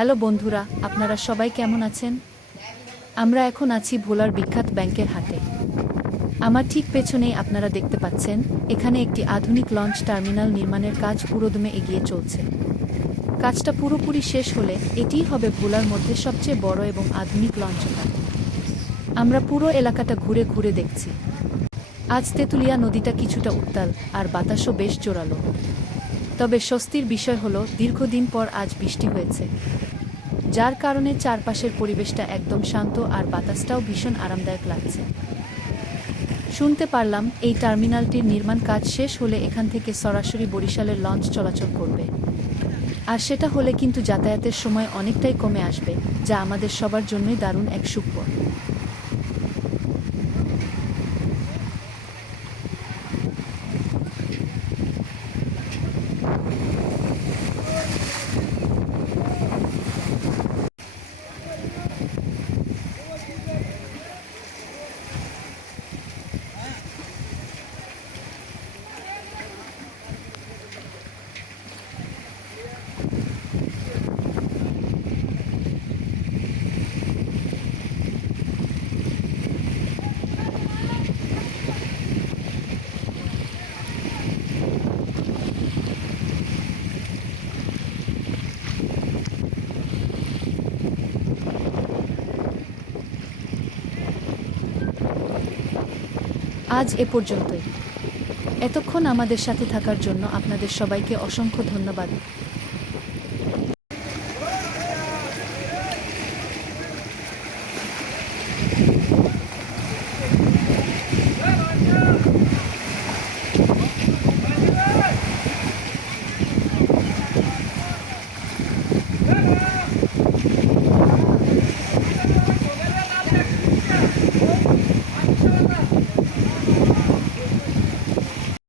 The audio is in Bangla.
হ্যালো বন্ধুরা, আপনারা সবাই কেমন আছেন? আমরা এখন আছি ভোলার বিখ্যাত ব্যাংকের হাটে। আমার ঠিক পেছনেই আপনারা দেখতে পাচ্ছেন, এখানে একটি আধুনিক লঞ্চ টার্মিনাল নির্মাণের কাজ পুরোদমে এগিয়ে চলছে। কাজটা পুরোপুরি শেষ হলে এটিই হবে ভোলার মধ্যে সবচেয়ে বড় এবং আধুনিক লঞ্চ ঘাট। আমরা পুরো এলাকাটা ঘুরে ঘুরে দেখছি। আজ তেঁতুলিয়া নদীটা কিছুটা উত্তাল, আর বাতাসও বেশ জোরালো। তবে স্বস্তির বিষয় হলো, দীর্ঘদিন পর আজ বৃষ্টি হয়েছে, যার কারণে চারপাশের পরিবেশটা একদম শান্ত আর বাতাসটাও ভীষণ আরামদায়ক লাগছে। শুনতে পারলাম এই টার্মিনালটির নির্মাণ কাজ শেষ হলে এখান থেকে সরাসরি বরিশালের লঞ্চ চলাচল করবে। আর সেটা হলে কিন্তু যাতায়াতের সময় অনেকটাই কমে আসবে, যা আমাদের সবার জন্যই দারুণ এক সুখবর। আজ এ পর্যন্তই। এতক্ষণ আমাদের সাথে থাকার জন্য আপনাদের সবাইকে অসংখ্য ধন্যবাদ।